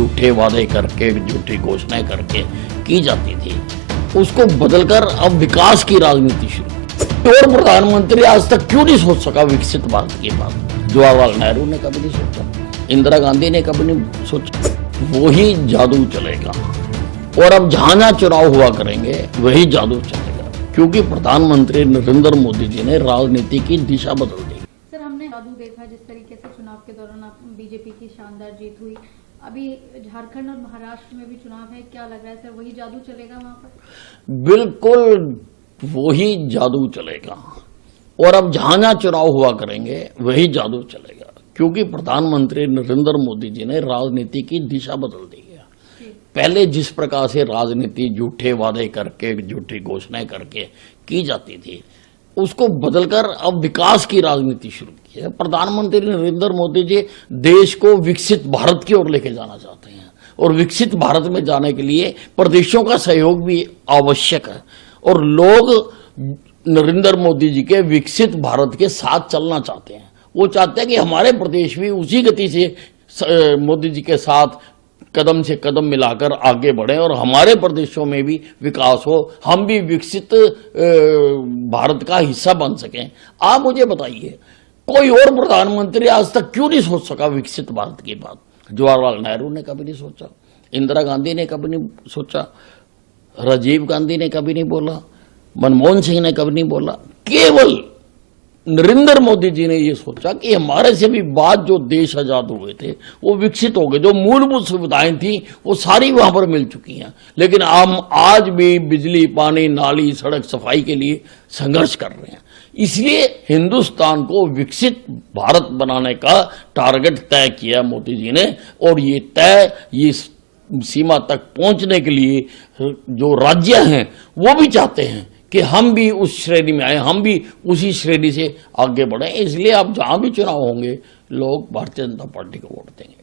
झूठे वादे करके, झूठी घोषणाएं करके की जाती थी, उसको बदलकर अब विकास की राजनीति शुरू। और प्रधानमंत्री आज तक क्यों नहीं सोच सका विकसित भारत की बात? जवाहरलाल नेहरू ने कभी नहीं सोचा, इंदिरा गांधी ने कभी नहीं सोचा। वही जादू चलेगा और अब जहां चुनाव हुआ करेंगे वही जादू चलेगा, क्योंकि प्रधानमंत्री नरेंद्र मोदी जी ने राजनीति की दिशा बदल दी। सर, हमने जादू देखा जिस तरीके से चुनाव के दौरान बीजेपी की शानदार जीत हुई। अभी झारखंड और महाराष्ट्र में भी चुनाव है, क्या लग रहा है सर, वही जादू चलेगा वहां पर? बिल्कुल वही जादू चलेगा और अब जहां चुनाव हुआ करेंगे वही जादू चलेगा, क्योंकि प्रधानमंत्री नरेंद्र मोदी जी ने राजनीति की दिशा बदल दी है। पहले जिस प्रकार से राजनीति झूठे वादे करके, झूठी घोषणाएं करके की जाती थी, उसको बदलकर अब विकास की राजनीति शुरू की है। प्रधानमंत्री नरेंद्र मोदी जी देश को विकसित भारत की ओर लेके जाना चाहते हैं और विकसित भारत में जाने के लिए प्रदेशों का सहयोग भी आवश्यक है और लोग नरेंद्र मोदी जी के विकसित भारत के साथ चलना चाहते हैं। वो चाहते हैं कि हमारे प्रदेश भी उसी गति से मोदी जी के साथ कदम से कदम मिलाकर आगे बढ़े और हमारे प्रदेशों में भी विकास हो, हम भी विकसित भारत का हिस्सा बन सकें। आप मुझे बताइए, कोई और प्रधानमंत्री आज तक क्यों नहीं सोच सका विकसित भारत की बात? जवाहरलाल नेहरू ने कभी नहीं सोचा, इंदिरा गांधी ने कभी नहीं सोचा, राजीव गांधी ने कभी नहीं बोला, मनमोहन सिंह ने कभी नहीं बोला। केवल नरेंद्र मोदी जी ने यह सोचा कि हमारे से भी बाद जो देश आजाद हुए थे वो विकसित हो गए, जो मूलभूत सुविधाएं थी वो सारी वहां पर मिल चुकी हैं, लेकिन हम आज भी बिजली, पानी, नाली, सड़क, सफाई के लिए संघर्ष कर रहे हैं। इसलिए हिंदुस्तान को विकसित भारत बनाने का टारगेट तय किया मोदी जी ने और ये सीमा तक पहुंचने के लिए जो राज्य हैं वो भी चाहते हैं कि हम भी उस श्रेणी में आए, हम भी उसी श्रेणी से आगे बढ़े। इसलिए अब जहां भी चुनाव होंगे लोग भारतीय जनता पार्टी को वोट देंगे।